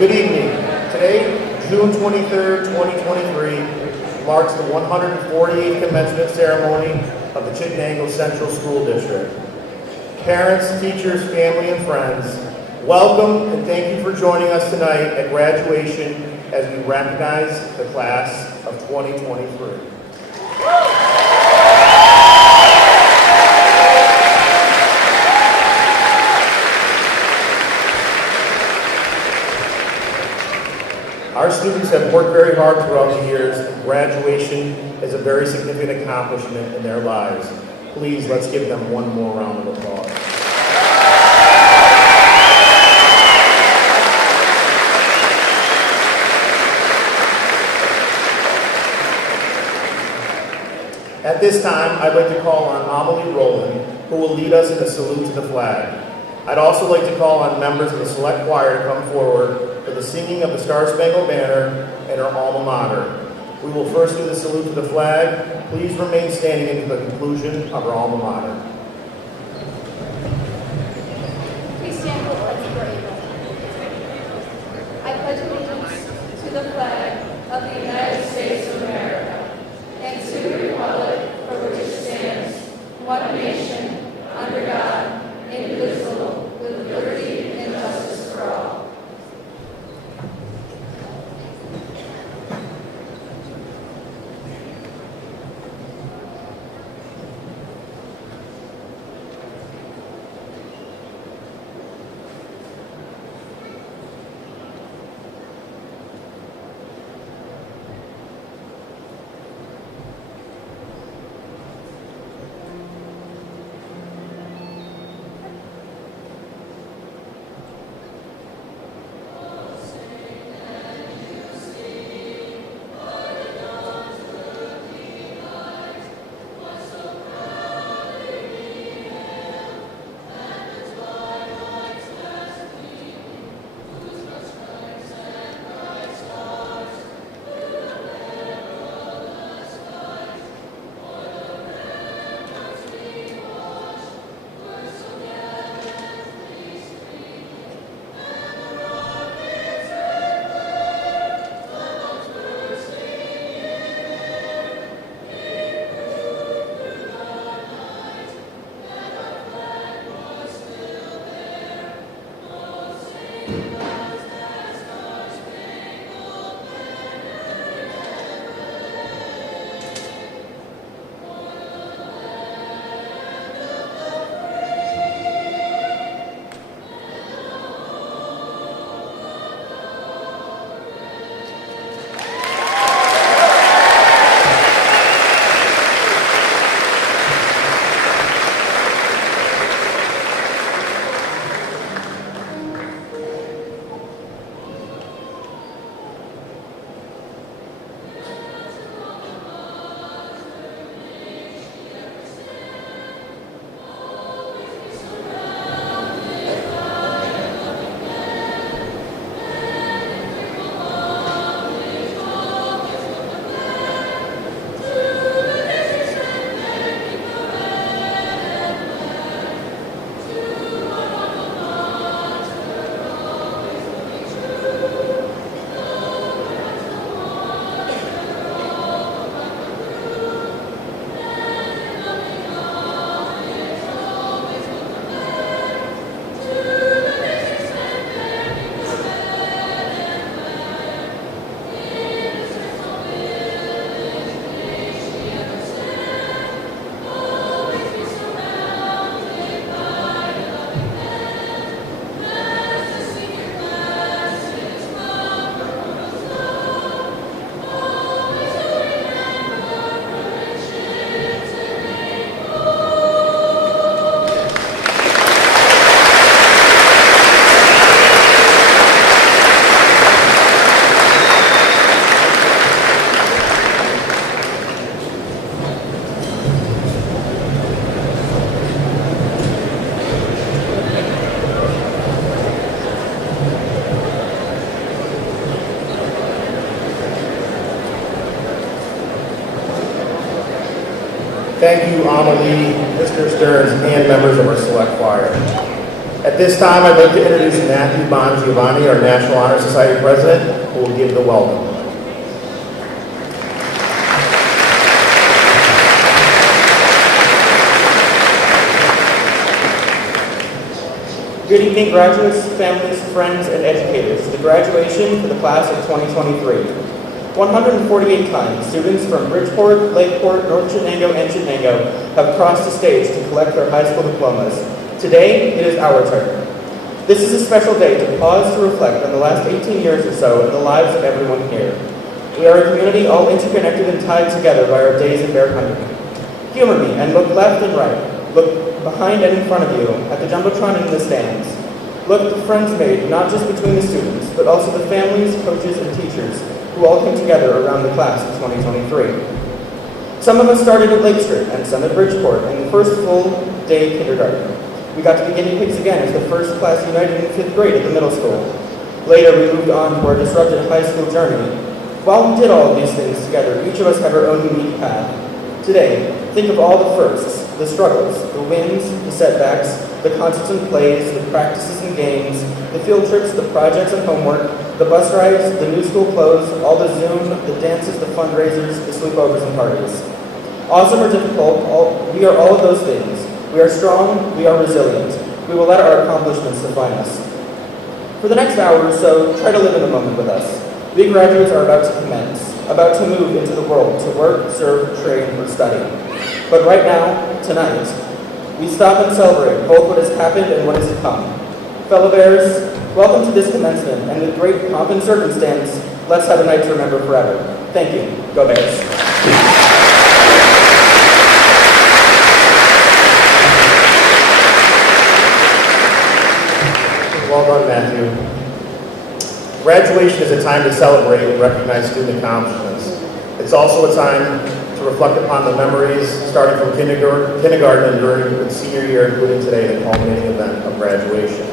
Good evening. Today, June 23rd, 2023, marks the 148th commencement ceremony of the Chittenango Central School District. Parents, teachers, family, and friends, welcome and thank you for joining us tonight at graduation as we recognize the class of 2023. Our students have worked very hard throughout the years, and graduation is a very significant accomplishment in their lives. Please, let's give them one more round of applause. At this time, I'd like to call on Amelie Rowland, who will lead us in a salute to the flag. I'd also like to call on members of the select choir to come forward for the singing of the Star-Spangled Banner and our alma mater. We will first do the salute to the flag. Please remain standing until the conclusion of our alma mater. Please stand for the pledge of allegiance. I pledge allegiance to the flag of the United States of America and to the republic for which it stands, one nation, under God, indivisible, with liberty and justice for all. Thank you, Amelie, Mr. Stearns, and members of our select choir. At this time, I'd like to introduce Matthew Bongiovanni, our National Honor Society President, who will give the welcome. Good evening, graduates, families, friends, and educators. The graduation for the class of 2023. 148 times, students from Bridgeport, Lakeport, North Chittenango, and Chittenango have crossed the stage to collect their high school diplomas. Today, it is our turn. This is a special day to pause to reflect on the last 18 years or so in the lives of everyone here. We are a community all interconnected and tied together by our days in bear country. Humor me and look left and right. Look behind and in front of you at the Jumbotron and in the stands. Look at the friends made, not just between the students, but also the families, coaches, and teachers who all came together around the class of 2023. Some of us started at Lake Street and some at Bridgeport in the first full day kindergarten. We got to be guinea pigs again as the first class united in 5th grade at the middle school. Later, we moved on to our disrupted high school journey. While we did all of these things together, each of us had our own unique path. Today, think of all the firsts, the struggles, the wins, the setbacks, the concerts and plays, the practices and games, the field trips, the projects and homework, the bus rides, the new school clothes, all the Zoom, the dances, the fundraisers, the sleepovers and parties. Awesome or difficult, we are all of those things. We are strong, we are resilient. We will let our accomplishments define us. For the next hour or so, try to live in the moment with us. We graduates are about to commence, about to move into the world to work, serve, train, or study. But right now, tonight, we stop and celebrate both what has happened and what is to come. Fellow Bears, welcome to this commencement, and with great pomp and circumstance, let's have a night to remember forever. Thank you. Go Bears. Well done, Matthew. Graduation is a time to celebrate and recognize student accomplishments. It's also a time to reflect upon the memories starting from kindergarten and during the senior year, including today, the culminating event of graduation.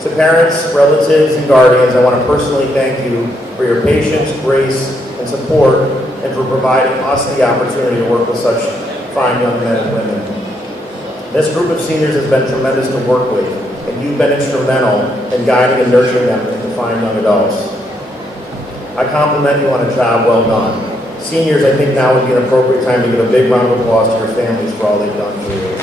To parents, relatives, and guardians, I want to personally thank you for your patience, grace, and support, and for providing us the opportunity to work with such fine young men and women. This group of seniors has been tremendous to work with, and you've been instrumental in guiding and nurturing them into fine young adults. I compliment you on a job well done. Seniors, I think now would be an appropriate time to give a big round of applause to your families for all they've done for you.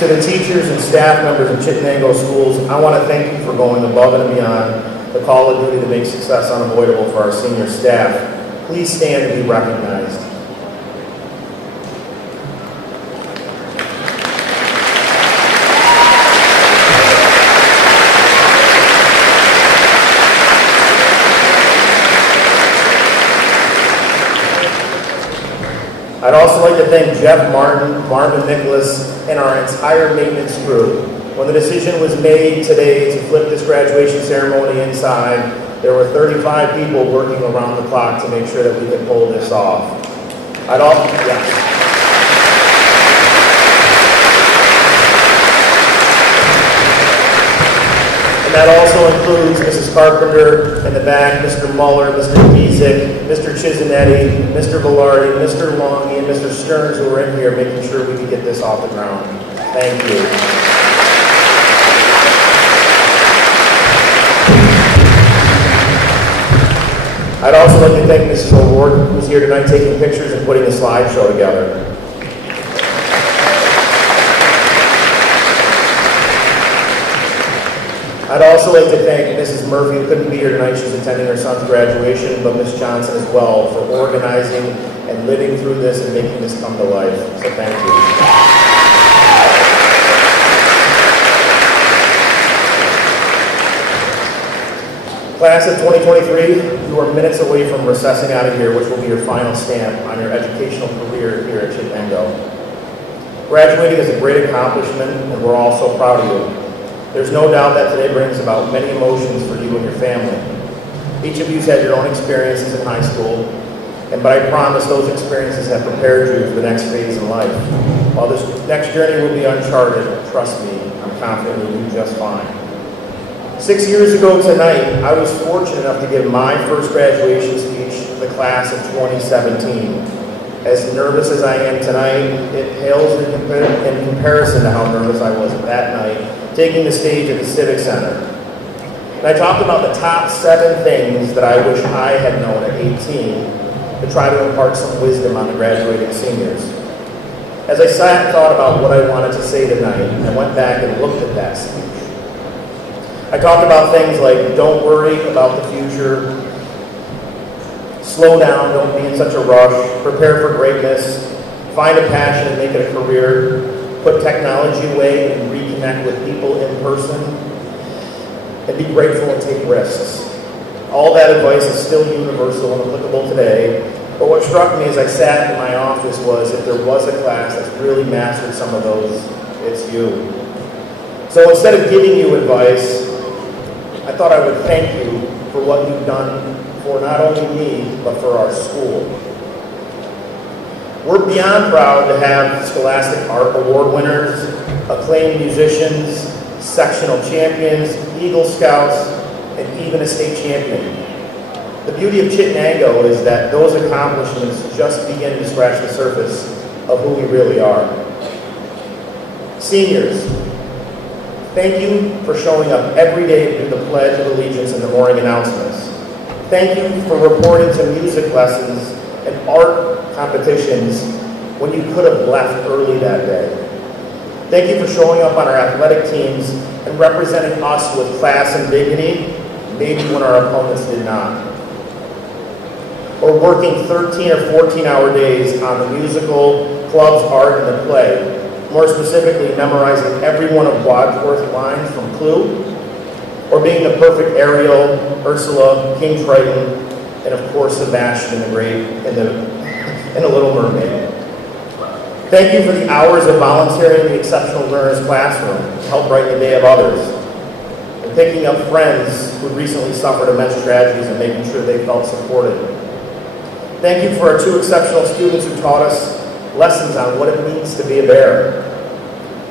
To the teachers and staff members of Chittenango schools, I want to thank you for going above and beyond the call of duty to make success unavoidable for our senior staff. Please stand and be recognized. I'd also like to thank Jeff Martin, Marvin Nicholas, and our entire maintenance crew. When the decision was made today to flip this graduation ceremony inside, there were 35 people working around the clock to make sure that we could pull this off. And that also includes Mrs. Carpenter in the back, Mr. Muller, Mr. Giesek, Mr. Chizinetti, Mr. Velarde, Mr. Longy, and Mr. Stearns who were in here making sure we could get this off the ground. Thank you. I'd also like to thank Mrs. O'Rourke, who's here tonight taking pictures and putting the slideshow together. I'd also like to thank Mrs. Murphy, who couldn't be here tonight. She's attending her son's graduation, but Ms. Johnson as well for organizing and living through this and making this come to life. So thank you. Class of 2023, you are minutes away from recessing out of here, which will be your final stamp on your educational career here at Chittenango. Graduating is a great accomplishment, and we're all so proud of you. There's no doubt that today brings about many emotions for you and your family. Each of you has had your own experiences in high school, but I promise those experiences have prepared you for the next phase in life. While this next journey will be uncharted, trust me, I'm confident you'll do just fine. 6 years ago tonight, I was fortunate enough to give my first graduation speech to the class of 2017. As nervous as I am tonight, it pales in comparison to how nervous I was that night, taking the stage at the Civic Center. And I talked about the top 7 things that I wish I had known at 18 to try to impart some wisdom on the graduating seniors. As I sat and thought about what I wanted to say tonight, I went back and looked at that speech. I talked about things like, don't worry about the future, slow down, don't be in such a rush, prepare for greatness, find a passion and make it a career, put technology away and reconnect with people in person, and be grateful and take risks. All that advice is still universal and applicable today, but what struck me as I sat in my office was if there was a class that's really mastered some of those, it's you. So instead of giving you advice, I thought I would thank you for what you've done for not only me, but for our school. We're beyond proud to have Scholastic Art Award winners, acclaimed musicians, sectional champions, Eagle Scouts, and even a state champion. The beauty of Chittenango is that those accomplishments just begin to scratch the surface of who we really are. Seniors, thank you for showing up every day to do the Pledge of Allegiance and the morning announcements. Thank you for reporting to music lessons and art competitions when you could have left early that day. Thank you for showing up on our athletic teams and representing us with class and dignity, maybe when our opponents did not. Or working 13 or 14-hour days on the musical, clubs, art, and the play. More specifically, memorizing every one of Wadsworth's lines from Clue, or being the perfect Ariel, Ursula, King Triton, and of course Sebastian the Great in the Little Mermaid. Thank you for the hours of volunteering in the Exceptional Learners Classroom to help brighten the day of others, and picking up friends who recently suffered immense tragedies and making sure they felt supported. Thank you for our 2 exceptional students who taught us lessons on what it means to be a bear.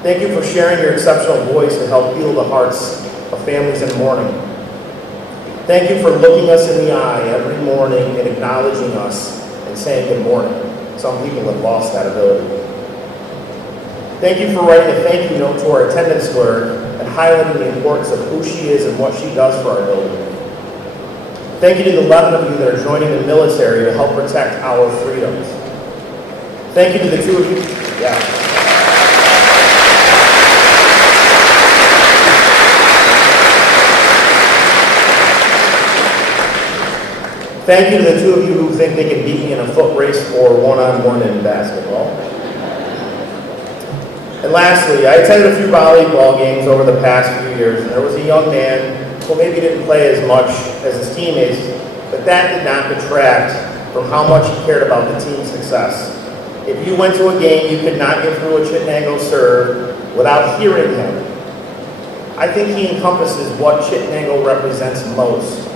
Thank you for sharing your exceptional voice to help heal the hearts of families in mourning. Thank you for looking us in the eye every morning and acknowledging us and saying good morning. Some people have lost that ability. Thank you for writing a thank you note to our attendance clerk and highlighting the importance of who she is and what she does for our building. Thank you to the 11 of you that are joining the military to help protect our freedoms. Thank you to the 2 of you. Thank you to the 2 of you who think they can beat me in a foot race or one-on-one in basketball. And lastly, I attended a few volleyball games over the past few years, and there was a young man who maybe didn't play as much as his teammates, but that did not detract from how much he cared about the team's success. If you went to a game, you could not get through a Chittenango serve without hearing him. I think he encompasses what Chittenango represents most.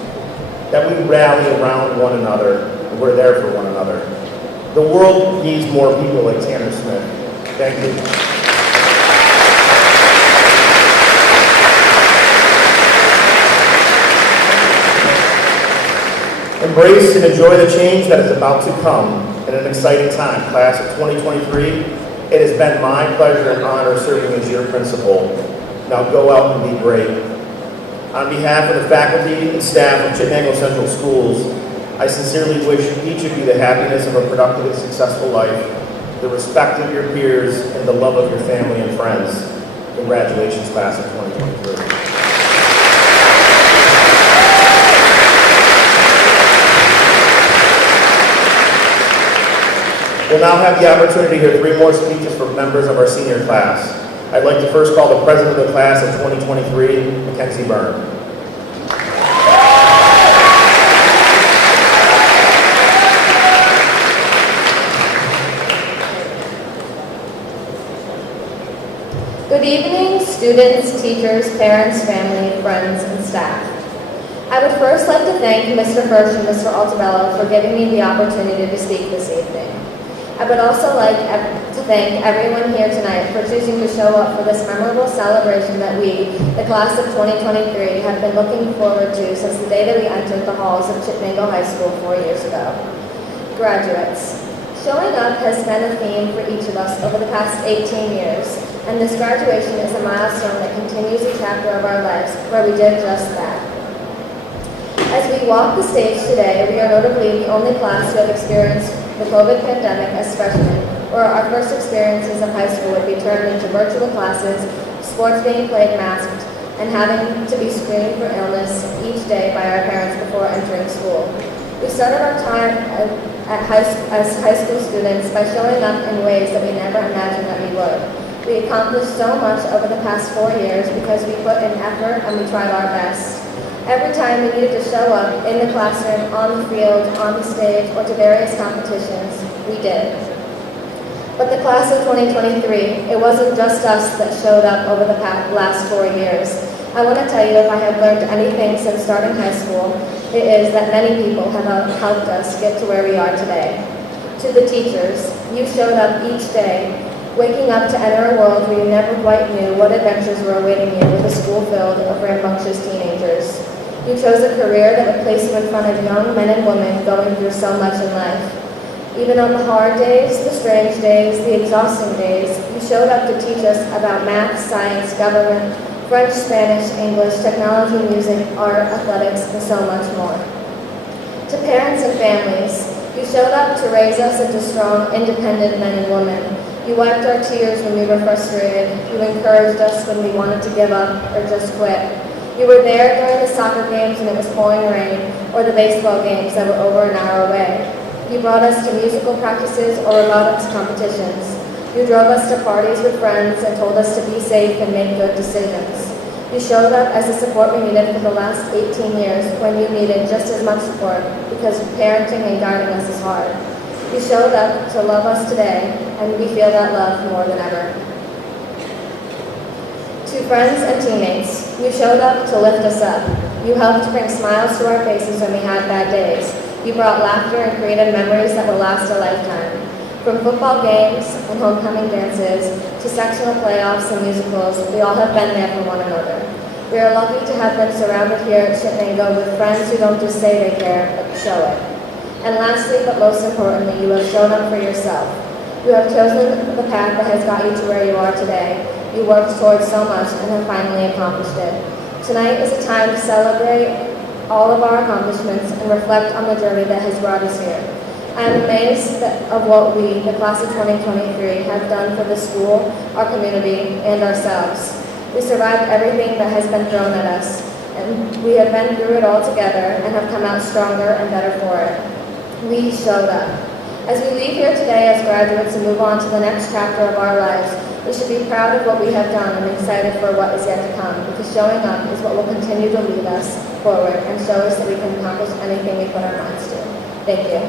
That we rally around one another, and we're there for one another. The world needs more people like Tanner Smith. Thank you. Embrace and enjoy the change that is about to come in an exciting time. Class of 2023, it has been my pleasure and honor serving as your principal. Now go out and be great. On behalf of the faculty and staff of Chittenango Central Schools, I sincerely wish each of you the happiness of a productive and successful life, the respect of your peers, and the love of your family and friends. Congratulations, class of 2023. We'll now have the opportunity to hear 3 more speeches from members of our senior class. I'd like to first call the president of the class of 2023, Mackenzie Byrne. Good evening, students, teachers, parents, family, friends, and staff. I would first like to thank Mr. Hirsch and Mr. Altabello for giving me the opportunity to speak this evening. I would also like to thank everyone here tonight for choosing to show up for this memorable celebration that we, the class of 2023, have been looking forward to since the day that we entered the halls of Chittenango High School 4 years ago. Graduates, Showing up has been a theme for each of us over the past 18 years, and this graduation is a milestone that continues a chapter of our lives where we did just that. As we walk the stage today, we are notably the only class to have experienced the COVID pandemic as freshmen, where our first experiences of high school would be turned into virtual classes, sports being played masked, and having to be screened for illness each day by our parents before entering school. We started our time as high school students by showing up in ways that we never imagined that we would. We accomplished so much over the past 4 years because we put in effort and we tried our best. Every time we needed to show up in the classroom, on the field, on the stage, or to various competitions, we did. But the class of 2023, it wasn't just us that showed up over the last 4 years. I want to tell you, if I have learned anything since starting high school, it is that many people have helped us get to where we are today. To the teachers, you showed up each day, waking up to enter a world where you never quite knew what adventures were awaiting you with a school filled of rambunctious teenagers. You chose a career that would place you in front of young men and women going through so much in life. Even on the hard days, the strange days, the exhausting days, you showed up to teach us about math, science, government, French, Spanish, English, technology, music, art, athletics, and so much more. To parents and families, you showed up to raise us into strong, independent men and women. You wiped our tears when we were frustrated. You encouraged us when we wanted to give up or just quit. You were there during the soccer games when it was pouring rain, or the baseball games that were over an hour away. You brought us to musical practices or robotics competitions. You drove us to parties with friends and told us to be safe and make good decisions. You showed up as the support we needed for the last 18 years when you needed just as much support because parenting and guiding us is hard. You showed up to love us today, and we feel that love more than ever. To friends and teammates, you showed up to lift us up. You helped bring smiles to our faces when we had bad days. You brought laughter and created memories that will last a lifetime. From football games and homecoming dances to sectional playoffs and musicals, we all have been there for one another. We are lucky to have been surrounded here at Chittenango with friends who don't just say they care, but show it. And lastly, but most importantly, you have shown up for yourself. You have chosen the path that has got you to where you are today. You worked towards so much and have finally accomplished it. Tonight is a time to celebrate all of our accomplishments and reflect on the journey that has brought us here. I am amazed of what we, the class of 2023, have done for the school, our community, and ourselves. We survived everything that has been thrown at us, and we have been through it all together and have come out stronger and better for it. We showed up. As we leave here today as graduates and move on to the next chapter of our lives, we should be proud of what we have done and excited for what is yet to come, because showing up is what will continue to lead us forward and show us that we can accomplish anything we put our minds to. Thank you.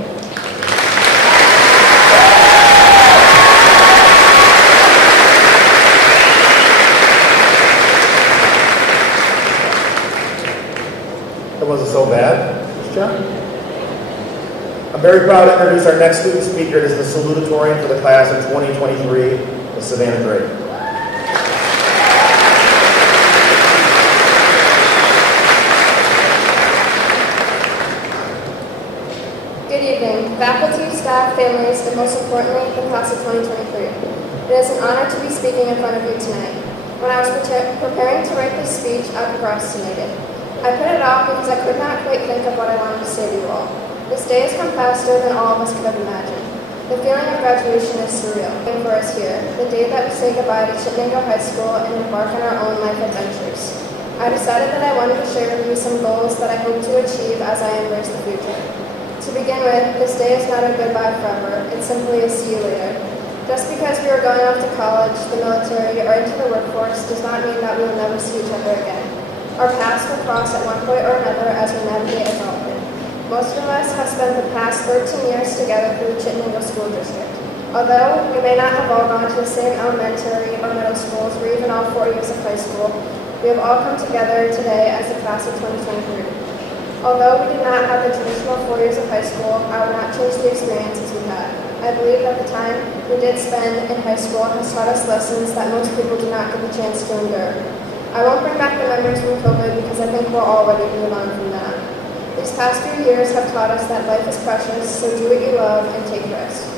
That wasn't so bad. Good job. I'm very proud to introduce our next student speaker. It is the Salutatorian for the class of 2023, Ms. Savannah Gray. Good evening, faculty, staff, families, and most importantly, the class of 2023. It is an honor to be speaking in front of you tonight. When I was preparing to write this speech, I procrastinated. I put it off because I could not quite think of what I wanted to say to you all. This day has come faster than all of us could have imagined. The feeling of graduation is surreal. And for us here, the day that we say goodbye to Chittenango High School and embark on our own life adventures. I decided that I wanted to share with you some goals that I hope to achieve as I embrace the future. To begin with, this day is not a goodbye forever. It's simply a see you later. Just because we are going off to college, the military, or into the workforce does not mean that we will never see each other again. Our paths will cross at one point or another as we navigate adulthood. Most of us have spent the past 13 years together through the Chittenango School District. Although we may not have all gone to the same elementary or middle schools or even all 4 years of high school, we have all come together today as the class of 2023. Although we did not have the traditional 4 years of high school, I would not change the experiences we had. I believe that the time we did spend in high school has taught us lessons that most people do not get the chance to endure. I won't bring back the memories from COVID because I think we're all ready to move on from that. These past few years have taught us that life is precious, so do what you love and take risks.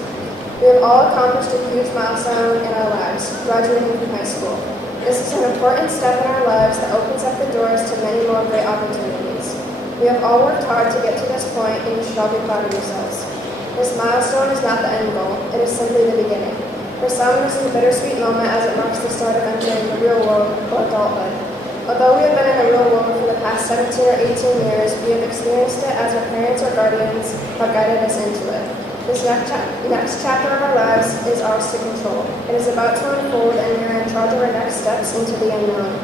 We have all accomplished a huge milestone in our lives, graduating from high school. This is an important step in our lives that opens up the doors to many more great opportunities. We have all worked hard to get to this point, and you should all be proud of yourselves. This milestone is not the end goal, it is simply the beginning. For some, this is a bittersweet moment as it marks the start of entering the real world or adulthood. Although we have been in the real world for the past 17 or 18 years, we have experienced it as our parents or guardians have guided us into it. This next chapter of our lives is ours to control. It is about to unfold, and we are in charge of our next steps into the unknown.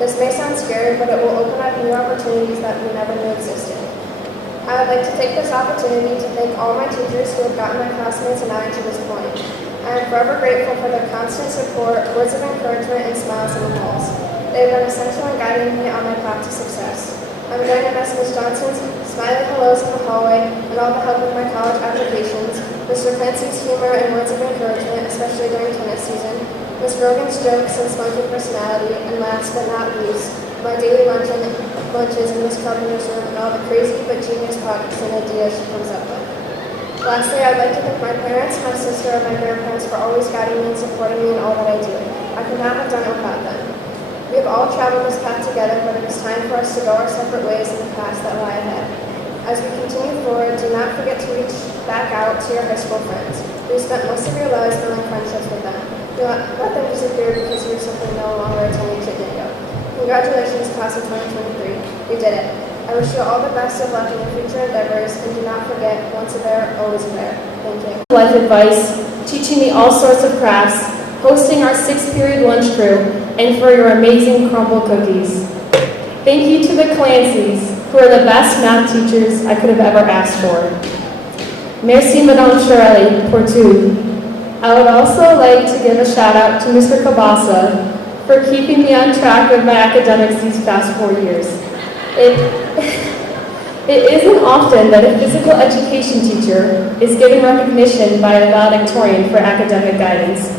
This may sound scary, but it will open up new opportunities that we never knew existed. I would like to take this opportunity to thank all my teachers who have gotten my classmates and I to this point. I am forever grateful for their constant support, words of encouragement, and smiles in the halls. They have been essential in guiding me on my path to success. I'm going to miss Ms. Johnson's smiling hellos in the hallway and all the help with my college applications, Mr. Clancy's humor and words of encouragement, especially during tennis season, Ms. Rogan's jokes and spunky personality, and last but not least, my daily lunches in Ms. Carpenter's room and all the crazy but genius projects and ideas she comes up with. Lastly, I'd like to thank my parents, my sister, and my grandparents for always guiding me and supporting me in all that I do. I could not have done it without them. We have all traveled this path together, but it is time for us to go our separate ways in the past that lie ahead. As we continue forward, do not forget to reach back out to your high school friends. We spent most of your lives building friendships with them. Do not let them disappear because you are simply no longer attending Chittenango. Congratulations, class of 2023. We did it. I wish you all the best of luck in your future endeavors, and do not forget, once a bear, always a bear. Thank you. Life advice, teaching me all sorts of crafts, hosting our 6-period lunch crew, and for your amazing crumble cookies. Thank you to the Clancys, who are the best math teachers I could have ever asked for. Merci Madame Shirley pour tout. I would also like to give a shout out to Mr. Kabasa for keeping me on track with my academics these past 4 years. It isn't often that a physical education teacher is given recognition by a valedictorian for academic guidance.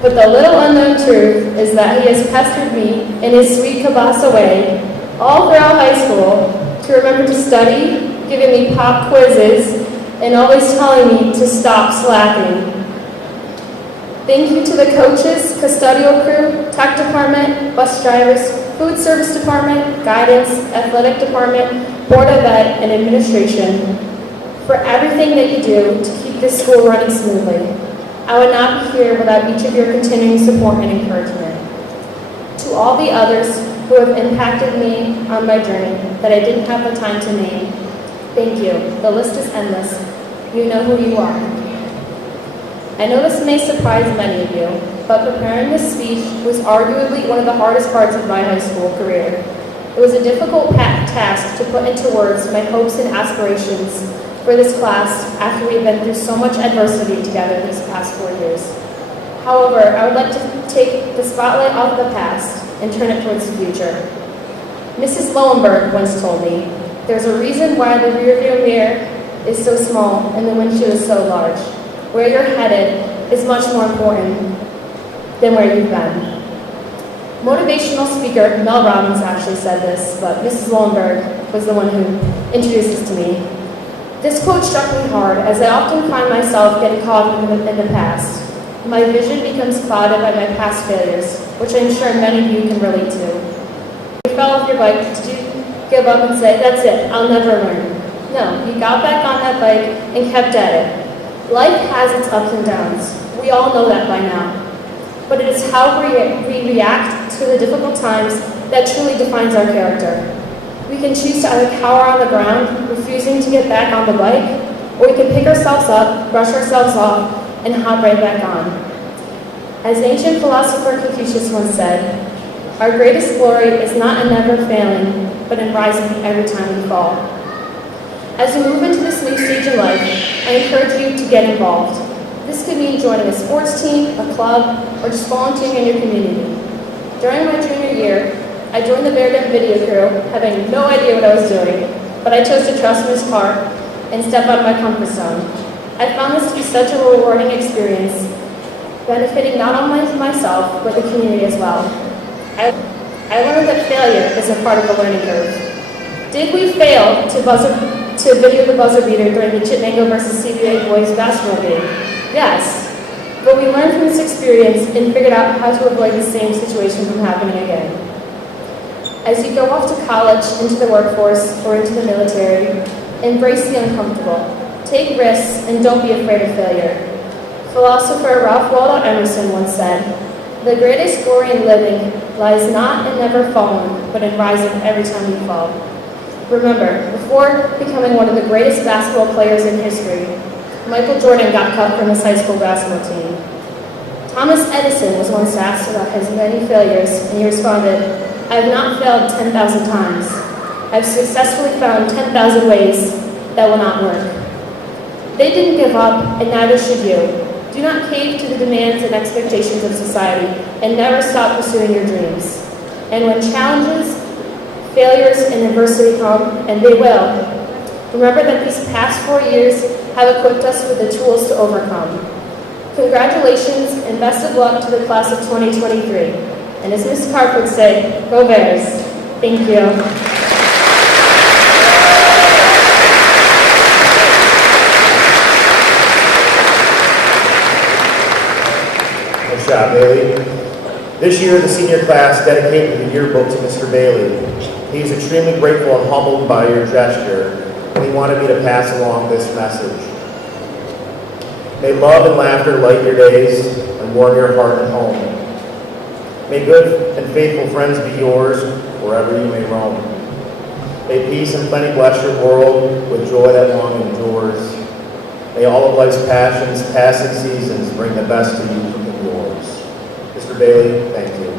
But the little unknown truth is that he has pestered me in his sweet Kabasa way all throughout high school to remember to study, giving me pop quizzes, and always telling me to stop slacking. Thank you to the coaches, custodial crew, tech department, bus drivers, food service department, guidance, athletic department, board of ed, and administration for everything that you do to keep this school running smoothly. I would not be here without each of your continuing support and encouragement. To all the others who have impacted me on my journey that I didn't have the time to name, thank you. The list is endless. You know who you are. I know this may surprise many of you, but preparing this speech was arguably one of the hardest parts of my high school career. It was a difficult task to put into words my hopes and aspirations for this class after we've been through so much adversity together these past 4 years. However, I would like to take the spotlight off the past and turn it towards the future. Mrs. Lowenberg once told me, there's a reason why the rearview mirror is so small and the windshield is so large. Where you're headed is much more important than where you've been. Motivational speaker Mel Robbins actually said this, but Mrs. Lowenberg was the one who introduced this to me. This quote struck me hard, as I often find myself getting caught up in the past. My vision becomes clouded by my past failures, which I'm sure many of you can relate to. You fell off your bike, did you give up and say, that's it, I'll never learn? No, you got back on that bike and kept at it. Life has its ups and downs. We all know that by now. But it is how we react to the difficult times that truly defines our character. We can choose to either cower on the ground, refusing to get back on the bike, or we can pick ourselves up, brush ourselves off, and hop right back on. As ancient philosopher Confucius once said, our greatest glory is not in never failing, but in rising every time we fall. As we move into this new stage in life, I encourage you to get involved. This could mean joining a sports team, a club, or just volunteering in your community. During my junior year, I joined the Bear Den video crew, having no idea what I was doing, but I chose to trust Ms. Park and step out of my comfort zone. I found this to be such a rewarding experience, benefiting not only myself, but the community as well. I learned that failure is a part of the learning curve. Did we fail to video the buzzer beater during the Chittenango versus CBA boys basketball game? Yes, but we learned from this experience and figured out how to avoid the same situation from happening again. As you go off to college, into the workforce, or into the military, embrace the uncomfortable. Take risks and don't be afraid of failure. Philosopher Ralph Waldo Emerson once said, "The greatest glory in living lies not in never falling, but in rising every time you fall." Remember, before becoming one of the greatest basketball players in history, Michael Jordan got cut from his high school basketball team. Thomas Edison was once asked about his many failures, and he responded, "I have not failed 10,000 times. I've successfully found 10,000 ways that will not work." They didn't give up, and neither should you. Do not cave to the demands and expectations of society, and never stop pursuing your dreams. And when challenges, failures, and adversity come, and they will, remember that these past 4 years have equipped us with the tools to overcome. Congratulations and best of luck to the class of 2023. And as Ms. Karp would say, go Bears. Thank you. Nice job, Bailey. This year, the senior class dedicated the yearbook to Mr. Bailey. He is extremely grateful and humbled by your gesture, and he wanted me to pass along this message. May love and laughter light your days and warm your heart and home. May good and faithful friends be yours wherever you may roam. May peace and plenty bless your world with joy that long endures. May all of life's passions, passing seasons bring the best to you and yours. Mr. Bailey, thank you.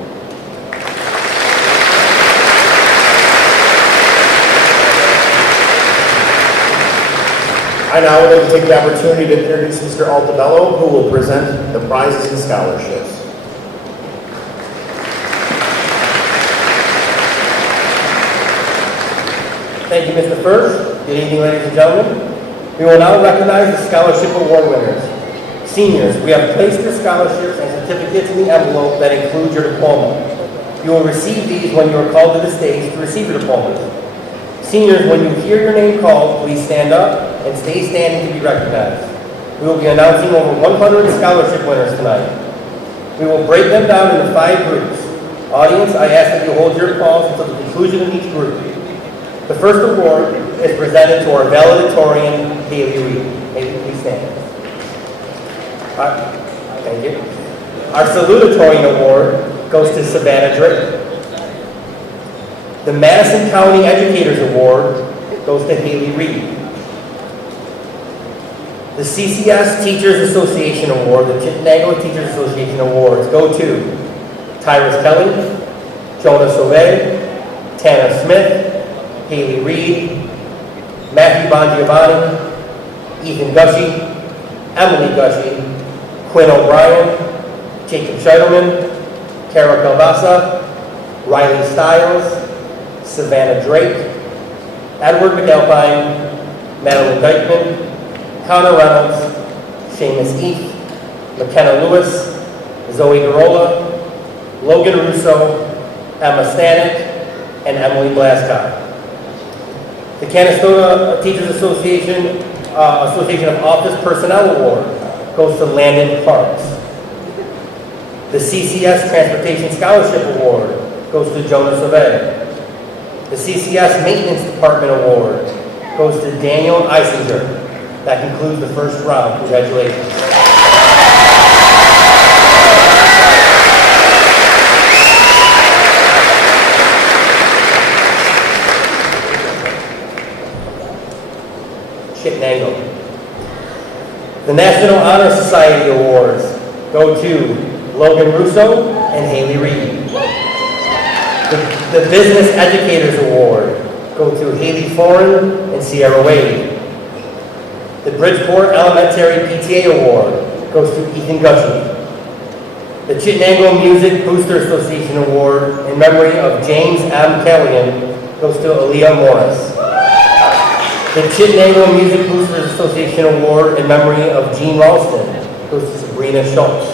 I now would like to take the opportunity to introduce Mr. Altabello, who will present the prizes and scholarships. Thank you, Mr. First. Good evening, ladies and gentlemen. We will now recognize the scholarship award winners. Seniors, we have placed your scholarships and certificates in the envelope that include your diploma. You will receive these when you are called to the stage to receive your diplomas. Seniors, when you hear your name called, please stand up and stay standing to be recognized. We will be announcing over 100 scholarship winners tonight. We will break them down into 5 groups. Audience, I ask that you hold your applause until the conclusion of each group. The first award is presented to our valedictorian, Haley Reed. Haley, please stand. Thank you. Our Salutatorian award goes to Savannah Drake. The Madison County Educators Award goes to Haley Reed. The CCS Teachers Association Award, the Chittenango Teachers Association Awards go to Tyrus Kelly, Jonah Sauvé, Tanner Smith, Haley Reed, Matthew Bongiovanni, Ethan Gushy, Emily Gushy, Quinn O'Brien, Jacob Scheitelman, Kara Calvasa, Riley Stiles, Savannah Drake, Edward McAlpine, Madeline Dykeman, Connor Reynolds, Seamus Eath, McKenna Lewis, Zoe Garola, Logan Russo, Emma Stanek, and Emily Blascott. The Canastota Teachers Association Association of Office Personnel Award goes to Landon Parks. The CCS Transportation Scholarship Award goes to Jonah Sauvé. The CCS Maintenance Department Award goes to Daniel Eisinger. That concludes the first round. Congratulations. Chittenango. The National Honor Society Awards go to Logan Russo and Haley Reed. The Business Educators Award go to Haley Foran and Sierra Wade. The Bridgeport Elementary PTA Award goes to Ethan Gushy. The Chittenango Music Booster Association Award in memory of James M. Calligan goes to Aaliyah Morris. The Chittenango Music Boosters Association Award in memory of Gene Ralston goes to Sabrina Schultz.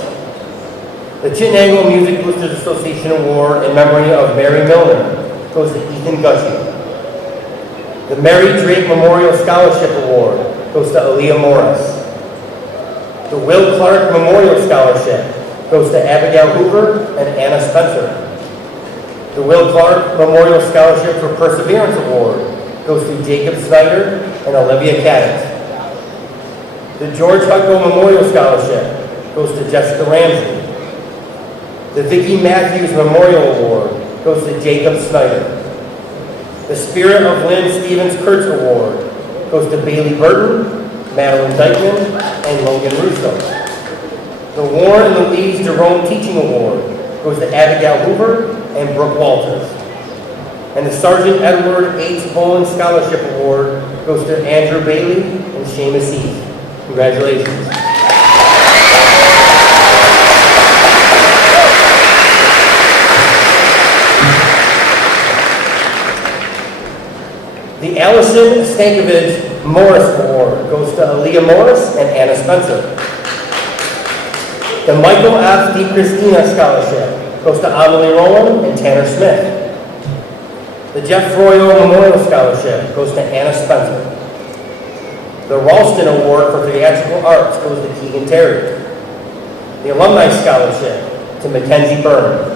The Chittenango Music Boosters Association Award in memory of Mary Milner goes to Ethan Gushy. The Mary Drake Memorial Scholarship Award goes to Aaliyah Morris. The Will Clark Memorial Scholarship goes to Abigail Hoover and Anna Spencer. The Will Clark Memorial Scholarship for Perseverance Award goes to Jacob Snyder and Olivia Caddick. The George Hutko Memorial Scholarship goes to Jessica Ramsey. The Vicki Matthews Memorial Award goes to Jacob Snyder. The Spirit of Lynn Stevens Kurtz Award goes to Bailey Burton, Madeline Dykeman, and Logan Russo. The Warren and Louise Jerome Teaching Award goes to Abigail Hoover and Brooke Walters. And the Sergeant Edward H. Boland Scholarship Award goes to Andrew Bailey and Seamus Heath. Congratulations. The Allison Stankovich Morris Award goes to Aaliyah Morris and Anna Spencer. The Michael F. DiChristina Scholarship goes to Amelie Rowland and Tanner Smith. The Jeff Froyo Memorial Scholarship goes to Anna Spencer. The Ralston Award for Theatrical Arts goes to Keegan Terry. The Alumni Scholarship to Mackenzie Byrne.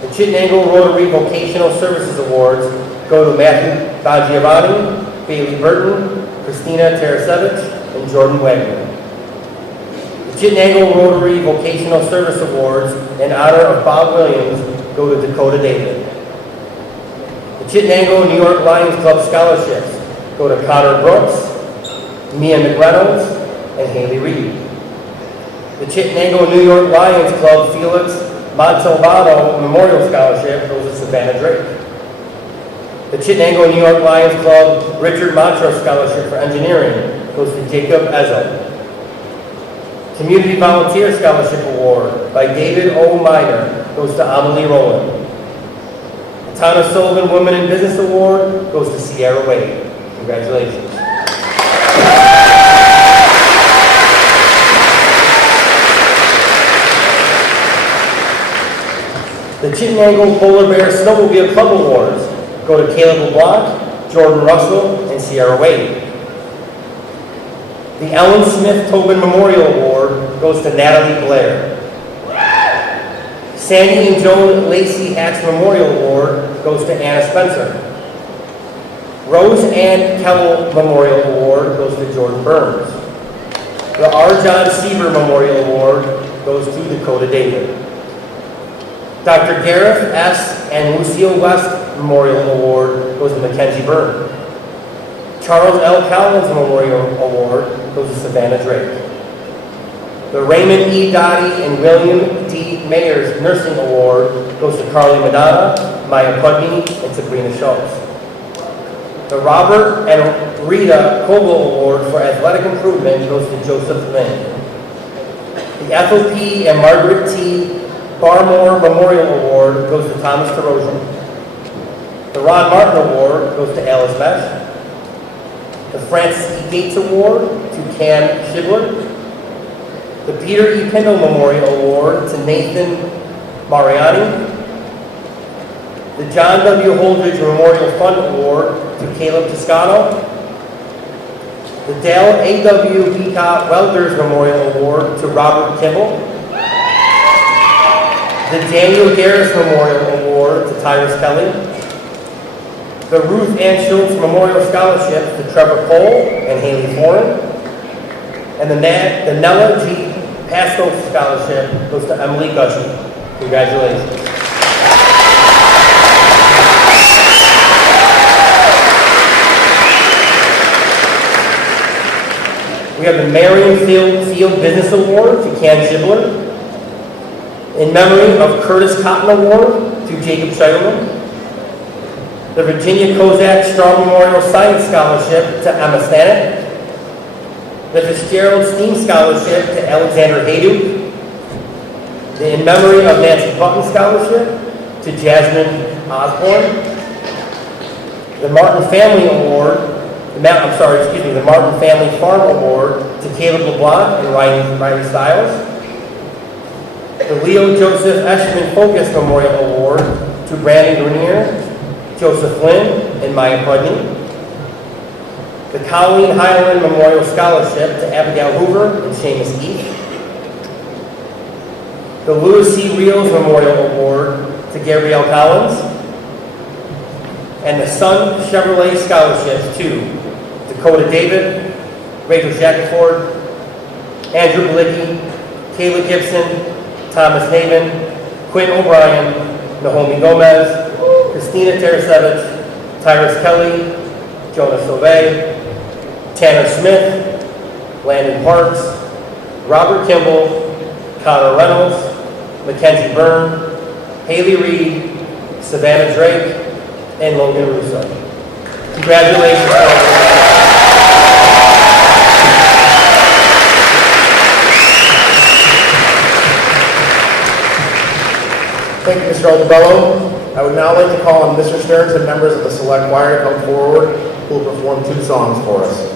The Chittenango Rotary Vocational Services Awards go to Matthew Bagiovanni, Bailey Burton, Christina Tarasevich, and Jordan Wagner. The Chittenango Rotary Vocational Service Awards in honor of Bob Williams go to Dakota David. The Chittenango New York Lions Club Scholarships go to Connor Brooks, Mia McReynolds, and Haley Reed. The Chittenango New York Lions Club Felix Montalbano Memorial Scholarship goes to Savannah Drake. The Chittenango New York Lions Club Richard Montrose Scholarship for Engineering goes to Jacob Ezzo. Community Volunteer Scholarship Award by David O. Miner goes to Amelie Rowland. The Town of Sullivan Women in Business Award goes to Sierra Wade. Congratulations. The Chittenango Polar Bear Snowmobile Club Awards go to Caleb LeBlanc, Jordan Russell, and Sierra Wade. The Ellen Smith Tobin Memorial Award goes to Natalie Blair. Sandy and Joan Lacey Hatch Memorial Award goes to Anna Spencer. Rose Ann Kellel Memorial Award goes to Jordan Burns. The R. John Seaver Memorial Award goes to Dakota David. Dr. Gareth S. and Lucille West Memorial Award goes to Mackenzie Byrne. Charles L. Collins Memorial Award goes to Savannah Drake. The Raymond E. Dottie and William D. Mayers Nursing Award goes to Carly Madonna, Maya Pudney, and Sabrina Schultz. The Robert and Rita Kogel Award for Athletic Improvement goes to Joseph Lynn. The Ethel P. and Margaret T. Barmore Memorial Award goes to Thomas Tarosian. The Ron Martin Award goes to Alice Mesh. The Francis E. Gates Award to Cam Shibler. The Peter E. Pendle Memorial Award to Nathan Mariani. The John W. Holdridge Memorial Fund Award to Caleb Toscano. The Dale A.W. Beacott Welders Memorial Award to Robert Kimball. The Daniel Garris Memorial Award to Tyrus Kelly. The Ruth Ann Schultz Memorial Scholarship to Trevor Cole and Haley Foran. And the Nella G. Pasco Scholarship goes to Emily Gushy. Congratulations. We have the Marion Field Business Award to Cam Shibler. In memory of Curtis Cotton Award to Jacob Scheidlerman. The Virginia Kozak Strong Memorial Science Scholarship to Emma Stanek. The Fitzgerald Steen Scholarship to Alexander Hayduk. The In Memory of Nancy Button Scholarship to Jasmine Osborne. The Martin Family Award, the Martin Family Farm Award to Caleb LeBlanc and Riley Stiles. The Leo Joseph Eschman Focus Memorial Award to Brandon Grenier, Joseph Lynn, and Maya Pudney. The Colleen Highland Memorial Scholarship to Abigail Hoover and Seamus East. The Louis C. Rios Memorial Award to Gabrielle Collins. And the Sun Chevrolet Scholarships to Dakota David, Rachel Shackelford, Andrew Balicki, Kayla Gibson, Thomas Haven, Quinn O'Brien, Naomi Gomez, Christina Tarasevich, Tyrus Kelly, Jonah Sauvé, Tanner Smith, Landon Parks, Robert Kimball, Connor Reynolds, Mackenzie Byrne, Haley Reed, Savannah Drake, and Logan Russo. Congratulations. Thank you, Mr. Altobello. I would now like to call on Mr. Stearns and members of the select choir to come forward, who will perform 2 songs for us.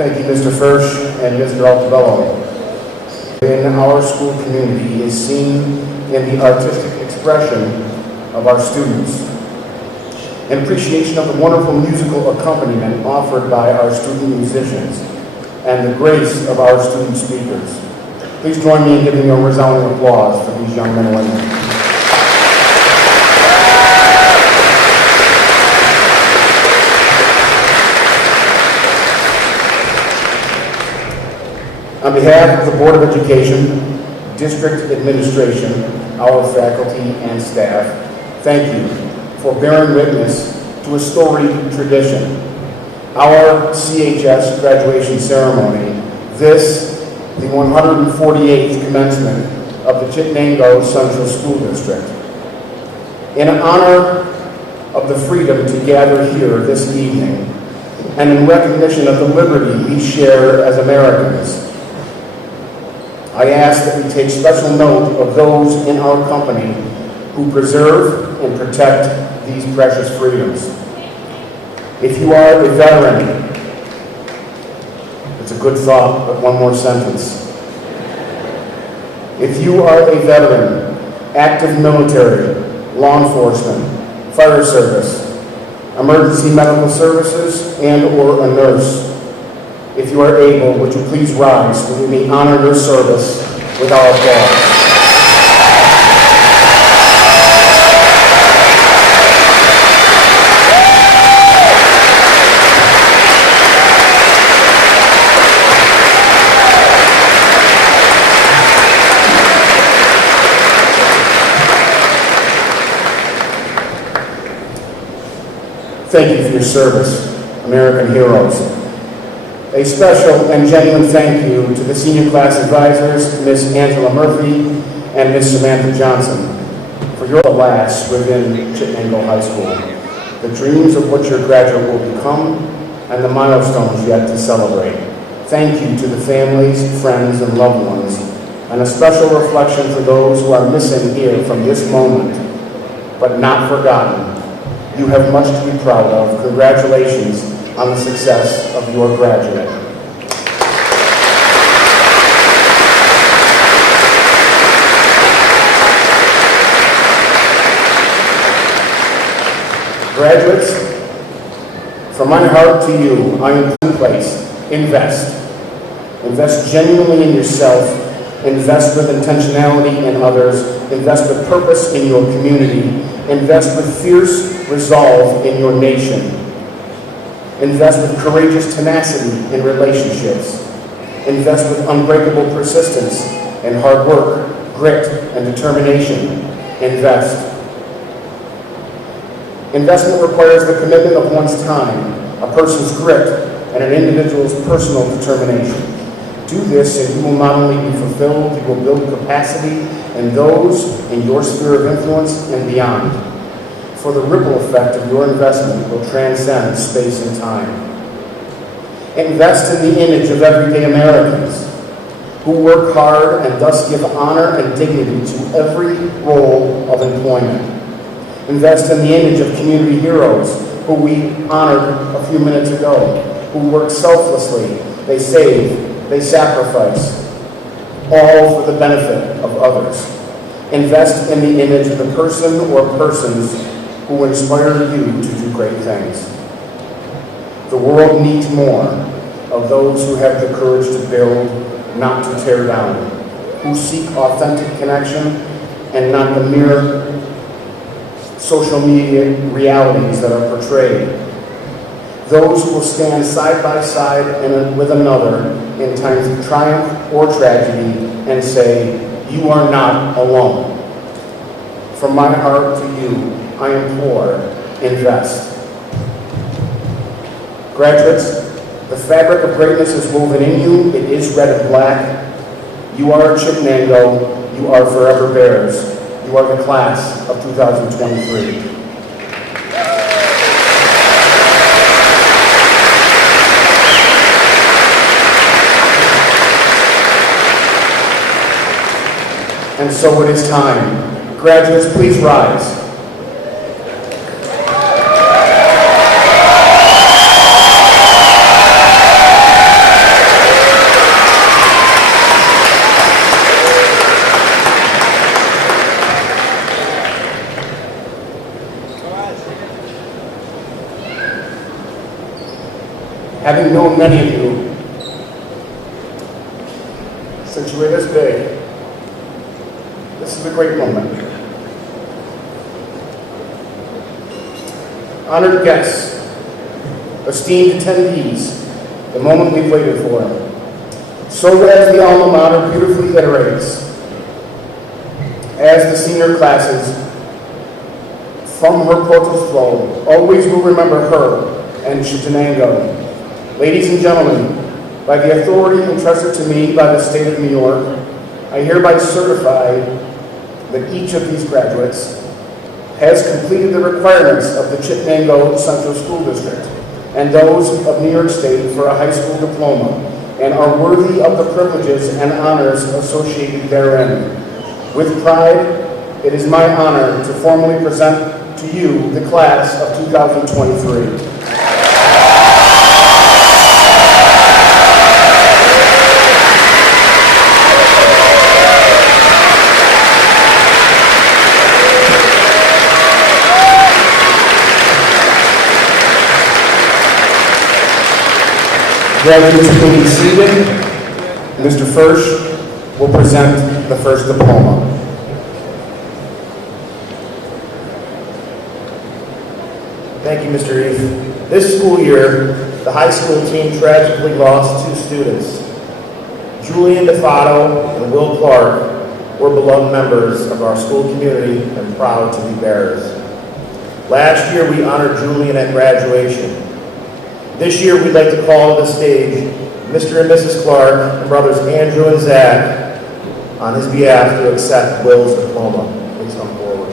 Thank you, Mr. Furch and Mr. Altobello. In our school community is seen in the artistic expression of our students. An appreciation of the wonderful musical accompaniment offered by our student musicians and the grace of our student speakers. Please join me in giving a resounding applause for these young men and women. On behalf of the Board of Education, District Administration, our faculty and staff, thank you for bearing witness to a storied tradition. Our CHS graduation ceremony, this, the 148th commencement of the Chittenango Central School District. In honor of the freedom to gather here this evening, and in recognition of the liberty we share as Americans, I ask that we take special note of those in our company who preserve and protect these precious freedoms. If you are a veteran, it's a good thought, but one more sentence. If you are a veteran, active military, law enforcement, fire service, emergency medical services, and/or a nurse, if you are able, would you please rise so we may honor your service with our applause. Thank you for your service, American heroes. A special and genuine thank you to the senior class advisors, Ms. Angela Murphy and Ms. Samantha Johnson, for your last within Chittenango High School, the dreams of what your graduate will become, and the milestones yet to celebrate. Thank you to the families, friends, and loved ones, and a special reflection for those who are missing here from this moment, but not forgotten. You have much to be proud of. Congratulations on the success of your graduate. Graduates, from my heart to you, I am in place. Invest. Invest genuinely in yourself. Invest with intentionality in others. Invest with purpose in your community. Invest with fierce resolve in your nation. Invest with courageous tenacity in relationships. Invest with unbreakable persistence and hard work, grit, and determination. Invest. Investment requires the commitment of one's time, a person's grit, and an individual's personal determination. Do this and you will not only be fulfilled, you will build capacity in those in your sphere of influence and beyond. For the ripple effect of your investment will transcend space and time. Invest in the image of everyday Americans who work hard and thus give honor and dignity to every role of employment. Invest in the image of community heroes who we honored a few minutes ago, who work selflessly, they save, they sacrifice, all for the benefit of others. Invest in the image of the person or persons who inspire you to do great things. The world needs more of those who have the courage to build, not to tear down, who seek authentic connection and not the mere social media realities that are portrayed. Those who will stand side by side with another in times of triumph or tragedy and say, "You are not alone." From my heart to you, I implore, invest. Graduates, the fabric of greatness is woven in you. It is red and black. You are Chittenango. You are forever Bears. You are the class of 2023. And so it is time. Graduates, please rise. having known many of you since you were this big, this is a great moment. Honored guests, esteemed attendees, the moment we've waited for. So as the alma mater beautifully iterates, as the senior classes from her portals flow, always will remember her and Chittenango. Ladies and gentlemen, by the authority entrusted to me by the state of New York, I hereby certify that each of these graduates has completed the requirements of the Chittenango Central School District and those of New York State for a high school diploma, and are worthy of the privileges and honors associated therein. With pride, it is my honor to formally present to you the class of 2023. Graduates will be seated. Mr. Fursch will present the first diploma. Thank you, Mr. Eve. This school year, the high school team tragically lost 2 students. Julian DeFato and Will Clark were beloved members of our school community and proud to be bearers. Last year, we honored Julian at graduation. This year, we'd like to call to the stage Mr. and Mrs. Clark and brothers Andrew and Zach on his behalf to accept Will's diploma. Please come forward.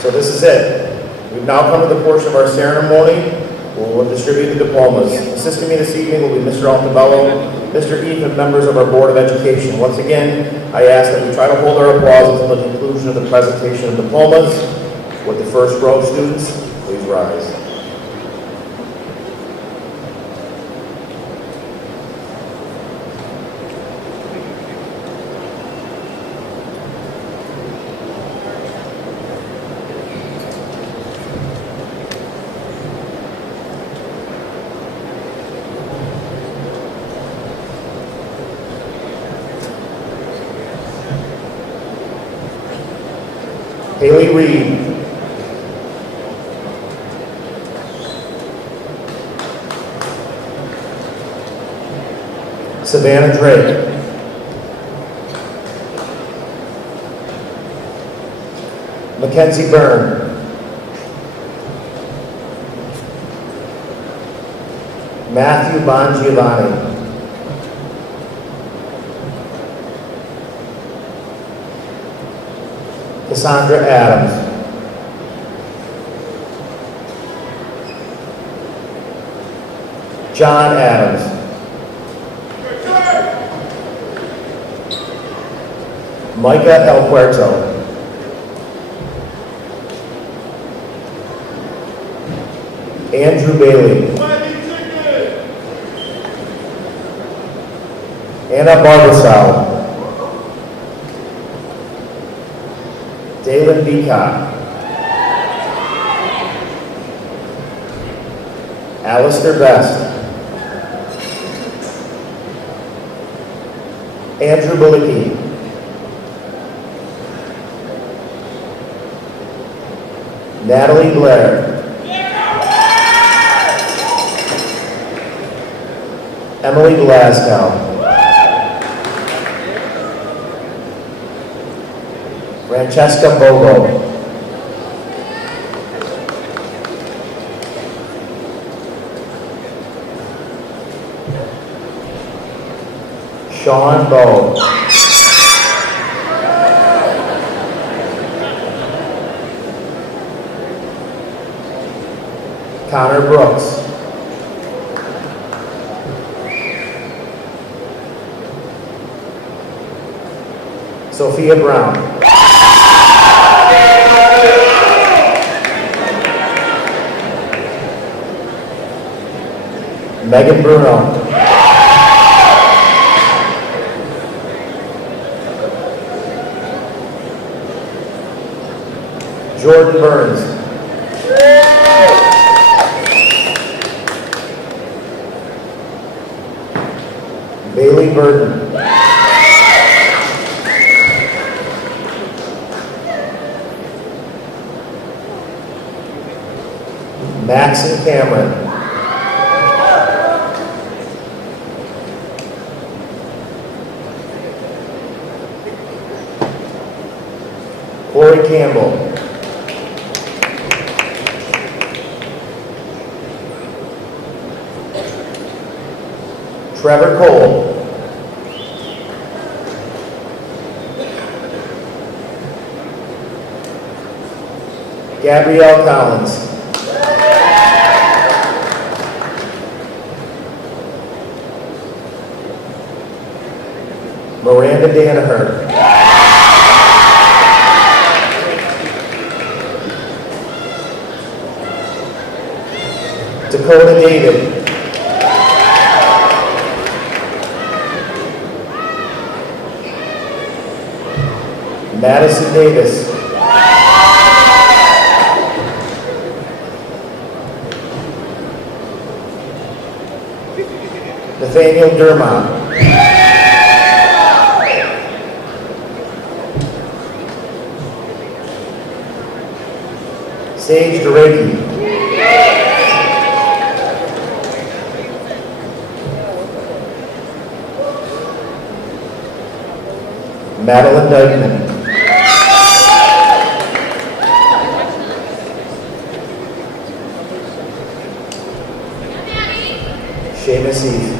So this is it. We've now come to the portion of our ceremony where we'll distribute the diplomas. Assisting me this evening will be Mr. Altabello, Mr. Eve, and members of our Board of Education. Once again, I ask that we try to hold our applause until the conclusion of the presentation of diplomas. With the first row of students, please rise. Haley Reed. Savannah Drake. Mackenzie Byrne. Matthew Bongiovanni. Cassandra Adams. John Adams. Micah El Puerto. Andrew Bailey. Anna Barbasal. Dalen Beacott. Alistair Best. Andrew Balicki. Natalie Blair. Emily Glasgow. Francesca Bogo. Sean Bowe. Connor Brooks. Sophia Brown. Megan Bruno. Jordan Burns. Bailey Burton. Maxon Cameron. Corey Campbell. Trevor Cole. Gabrielle Collins. Miranda Danaher. Dakota David. Madison Davis. Nathaniel Dermott. Sage Duragi. Madeline Dykeman. Seamus Eve.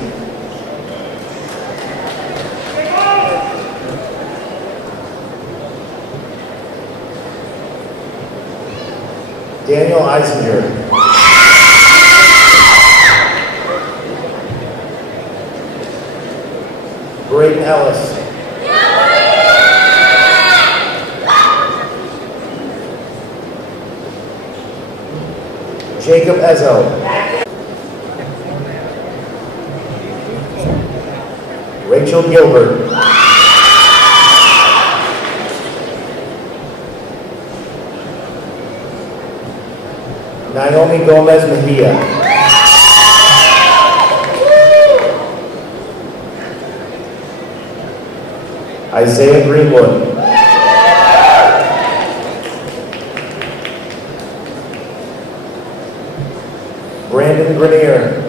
Daniel Eisinger. Braden Ellis. Jacob Ezzo. Rachel Gilbert. Naomi Gomez Mejia. Isaiah Greenwood. Brandon Grenier.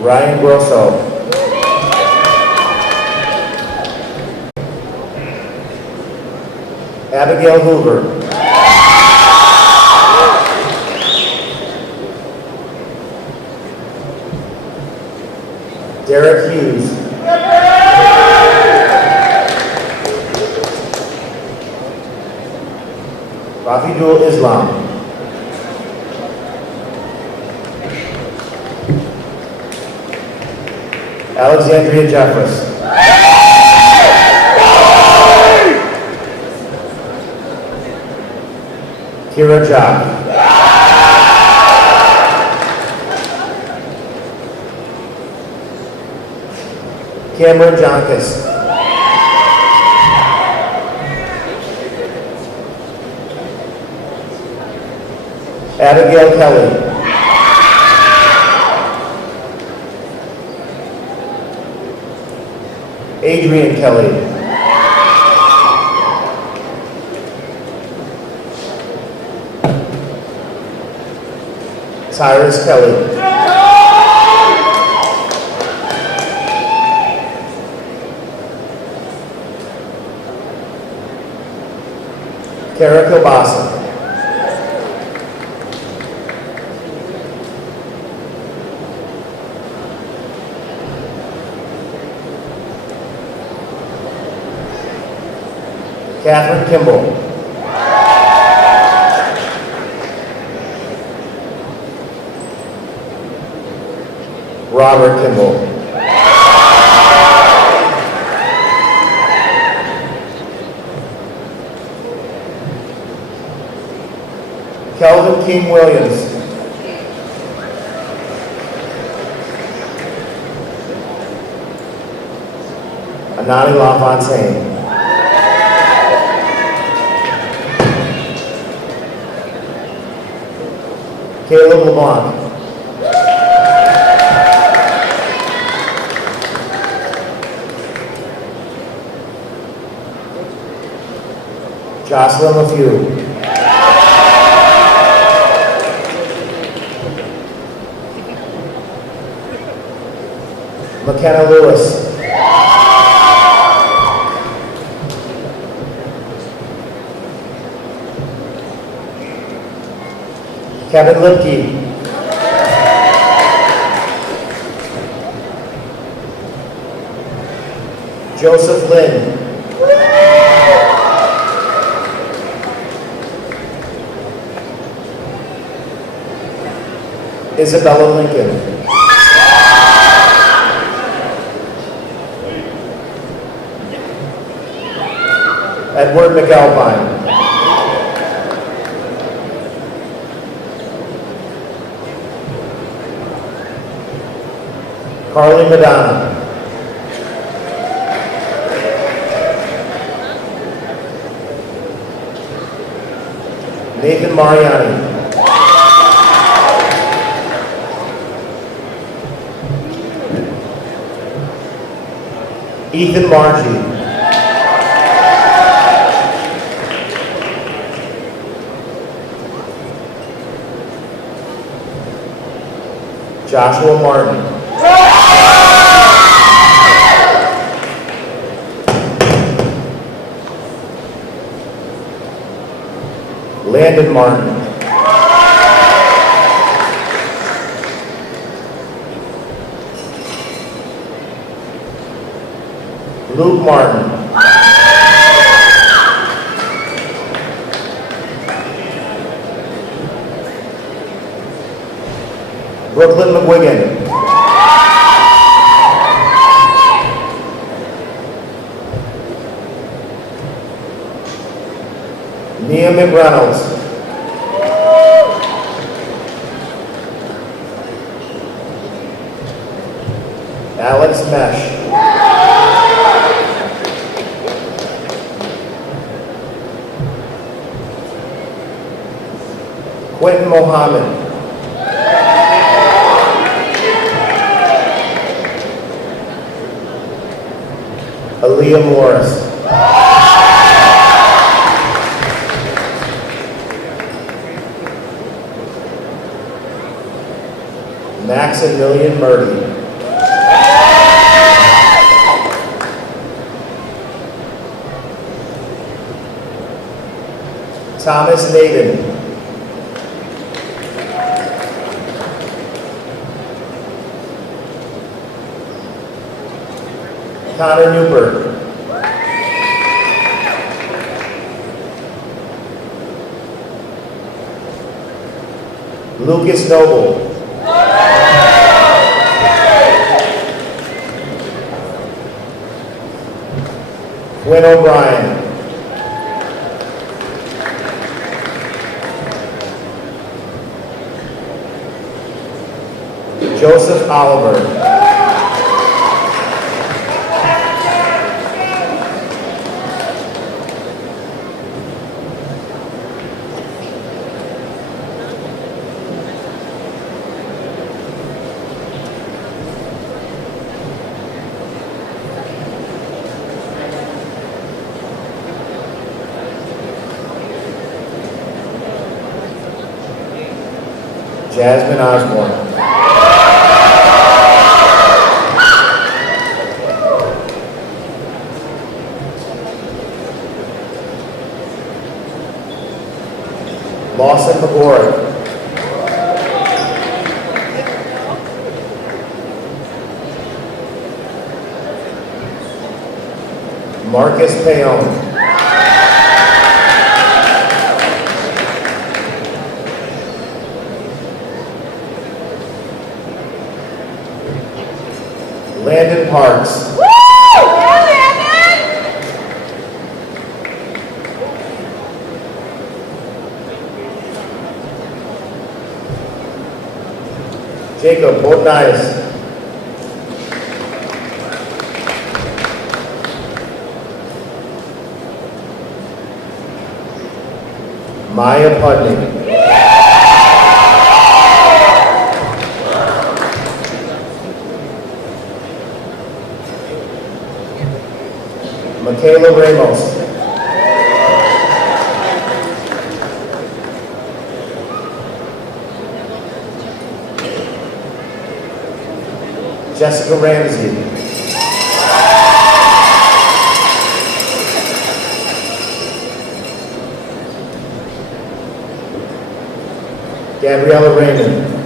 Ryan Grosso. Abigail Hoover. Derek Hughes. Rafidul Islam. Alexandria Jeffress. Kira Jock. Cameron Jonkis. Abigail Kelly. Adrian Kelly. Tyrus Kelly. Kara Kilbasa. Catherine Kimball. Robert Kimball. Kelvin King Williams. Anani LaFontaine. Caleb LeBlanc. Jocelyn LaFew. McKenna Lewis. Kevin Lipke. Joseph Lynn. Isabella Lincoln. Edward McAlpine. Carly Madonna. Nathan Mariani. Ethan Margie. Joshua Martin. Landon Martin. Luke Martin. Brooklyn McGuigan. Nia McReynolds. Alex Mesh. Quentin Mohammed. Aaliyah Morris. Maximilian Murdy. Thomas Naden. Connor Newberg. Lucas Noble. Quinn O'Brien. Joseph Oliver. Jasmine Osborne. Lawson McGorry. Marcus Payon. Landon Parks. Jacob Botnias. Maya Pudney. Michaela Ramos. Jessica Ramsey. Gabriella Raymond.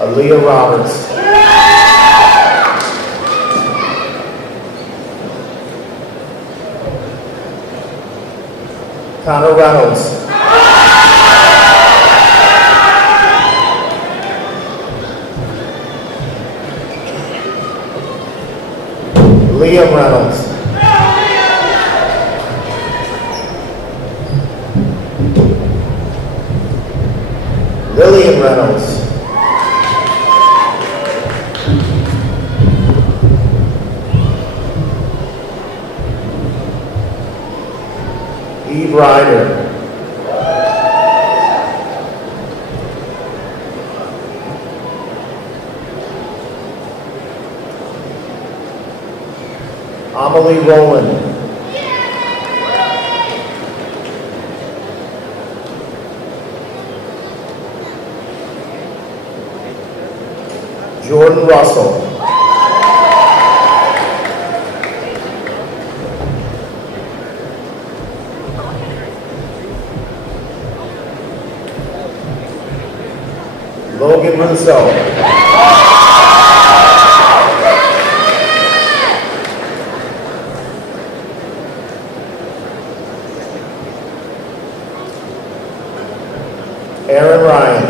Aaliyah Roberts. Connor Reynolds. Liam Reynolds. Lillian Reynolds. Eve Ryder. Amelie Rowland. Jordan Russell. Logan Russo. Aaron Ryan.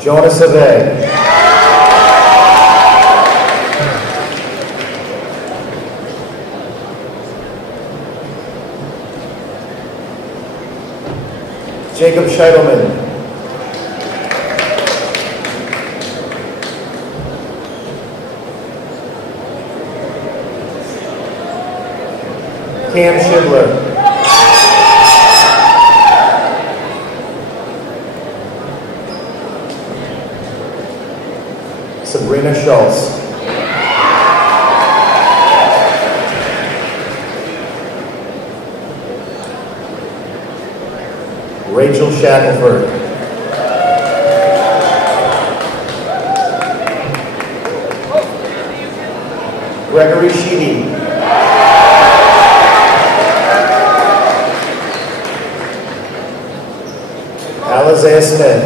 Jonas Ave. Jacob Scheitelman. Cam Schindler. Sabrina Schultz. Rachel Shackelford. Gregory Sheedy. Isaiah Smith.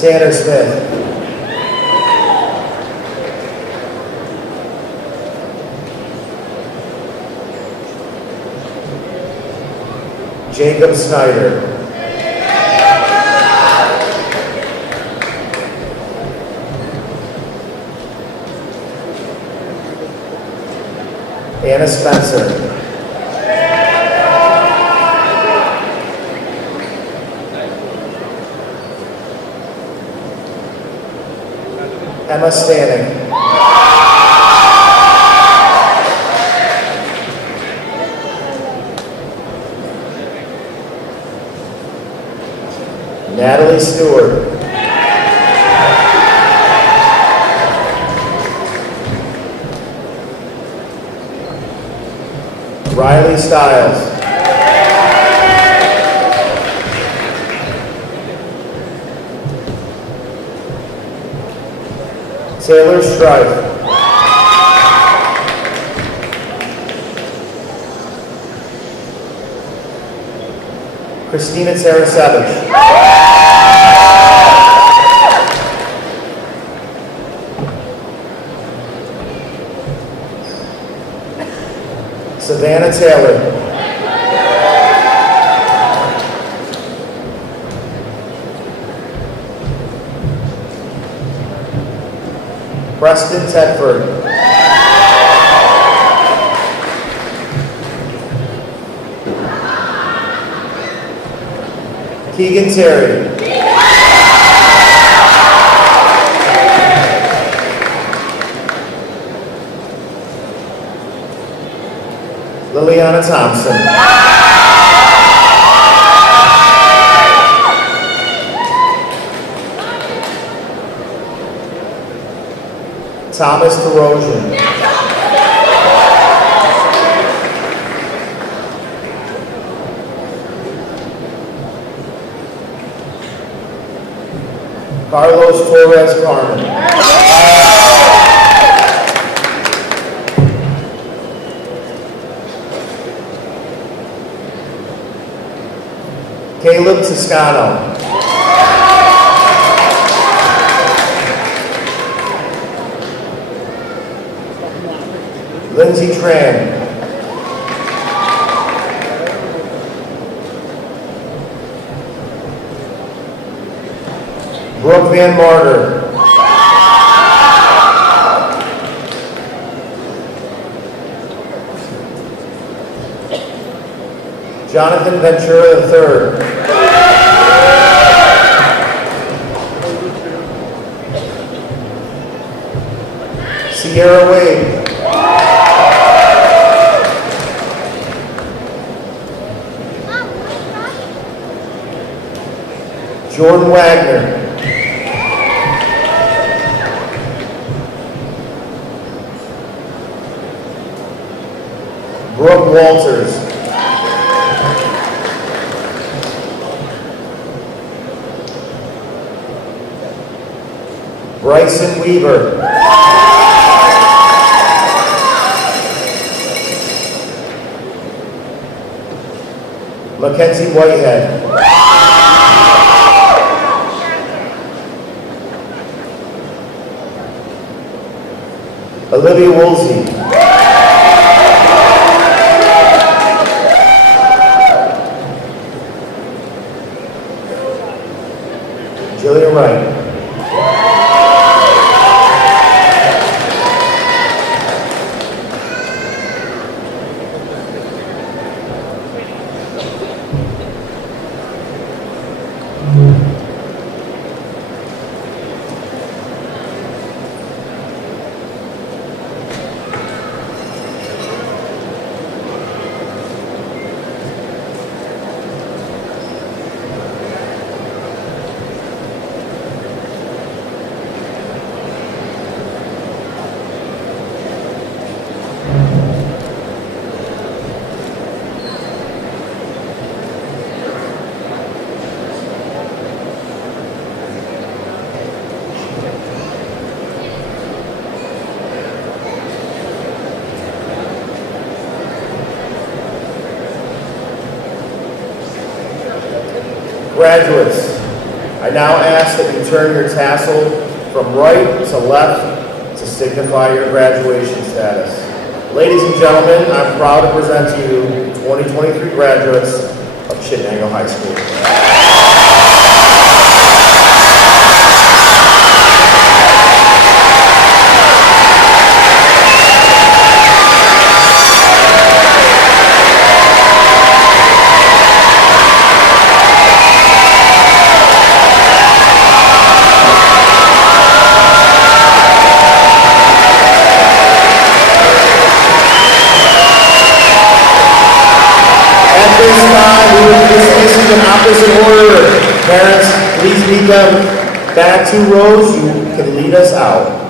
Tanner Smith. Jacob Snyder. Anna Spencer. Emma Stanning. Natalie Stewart. Riley Stiles. Taylor Strife. Christina Sarasevich. Savannah Taylor. Preston Tedford. Keegan Terry. Liliana Thompson. Thomas DeRosian. Carlos Torres Carmen. Caleb Toscano. Lindsay Tran. Brooke Van Martyr. Jonathan Ventura III. Sierra Wade. Jordan Wagner. Brooke Walters. Bryson Weaver. Mackenzie Whitehead. Olivia Woolsey. Jillian Wright. Graduates, I now ask that you turn your tassel from right to left to signify your graduation status. Ladies and gentlemen, I'm proud to present to you the 2023 graduates of Chittenango High School. In opposite order. Parents, please meet them back 2 rows. You can lead us out.